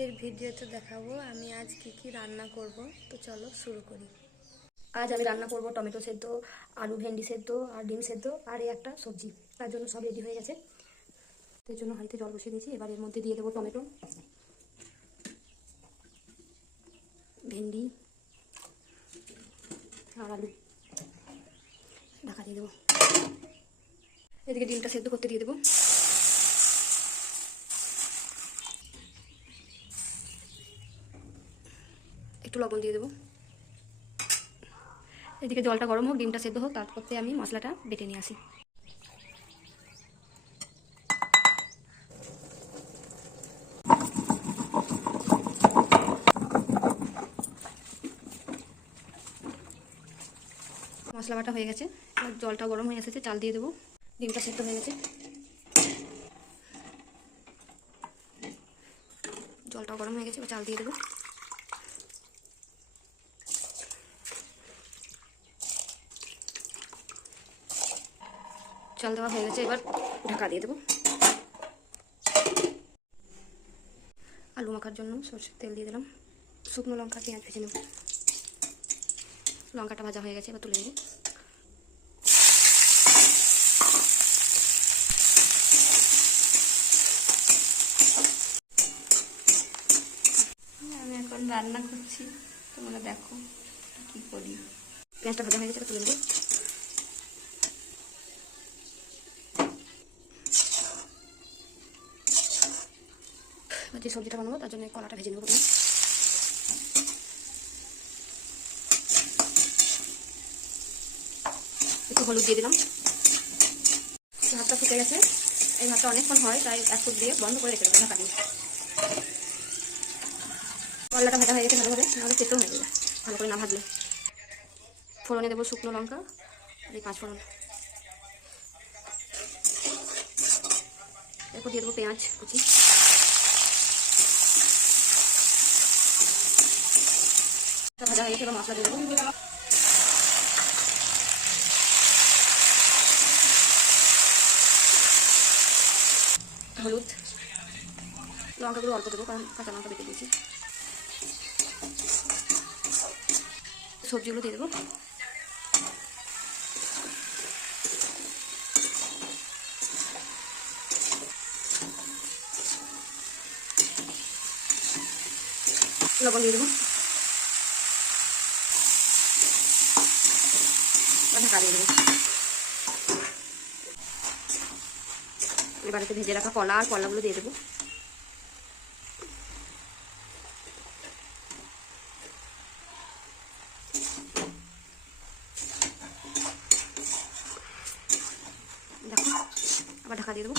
আজকের ভিডিওতে দেখাবো আমি আজ কি রান্না করব। তো চলো শুরু করি। আজ আমি রান্না করব টমেটো সেদ্ধ, আলু ভেন্ডি সেদ্ধ আর ডিম সেদ্ধ আর এই একটা সবজি। তার জন্য সব রেডি হয়ে গেছে। এর জন্য হাঁড়িতে জল বসিয়ে দিয়েছি। এবার এর মধ্যে দিয়ে দেবো টমেটো, ভেন্ডি আর আলু, ঢাকা দিয়ে দেবো। এদিকে ডিমটা সেদ্ধ করতে দিয়ে দেবো। একটু লবণ দিয়ে দেবো। এদিকে জলটা গরম হোক, ডিমটা সেদ্ধ হোক, তারপরে আমি মশলাটা বেটে নিয়ে আসি। মশলা বাটা হয়ে গেছে, এবার জলটা গরম হয়ে এসেছে, চাল দিয়ে দেবো। ডিমটা সেদ্ধ হয়ে গেছে, জলটাও গরম হয়ে গেছে, এবার চাল দিয়ে দেবো। চাল দেওয়া হয়ে গেছে, এবার ঢাকা দিয়ে দেবো। আলু মাখার জন্য সরষের তেল দিয়ে দিলাম। শুকনো লঙ্কা পেঁয়াজ ভেজে নেব। লঙ্কাটা ভাজা হয়ে গেছে, এবার তুলে নেব। আমি এখন রান্না করছি, তোমরা দেখো কি করি। পেঁয়াজটা ভাজা হয়ে গেছে, এবার তুলে নেব। যে সবজিটা বানাবো তার জন্য কলাটা ভেজে নেবো। একটু হলুদ দিয়ে দিলাম। ভাতটা ফুটে গেছে। এই ভাতটা অনেকক্ষণ হয়, তাই এক ফুট দিয়ে বন্ধ করে রেখে দেবো ঢাকা দিয়ে। কলাটা ভাজা হয়ে গেছে ভালোভাবে, নাহলে তেতো হয়ে যাবে ভালো করে না ভাজলে। ফোড়নে দেবো শুকনো লঙ্কা আর এই 5 ফোড়ন। এরপর দিয়ে দেবো পেঁয়াজ কুচি। ভাজা হয়ে গেছে, এবার মশলা দিয়ে দেবো। হলুদ, লঙ্কাগুলো অল্প দেবো কারণ কাঁচা লঙ্কা বেটে দিয়েছি। সবজিগুলো দিয়ে দেবো। লবণ দিয়ে দেবো, ঢাকা দিয়ে দেবো। এবার ভেজে রাখা কলা আর কলাগুলো দিয়ে দেবো। দেখো, আবার ঢাকা দিয়ে দেবো।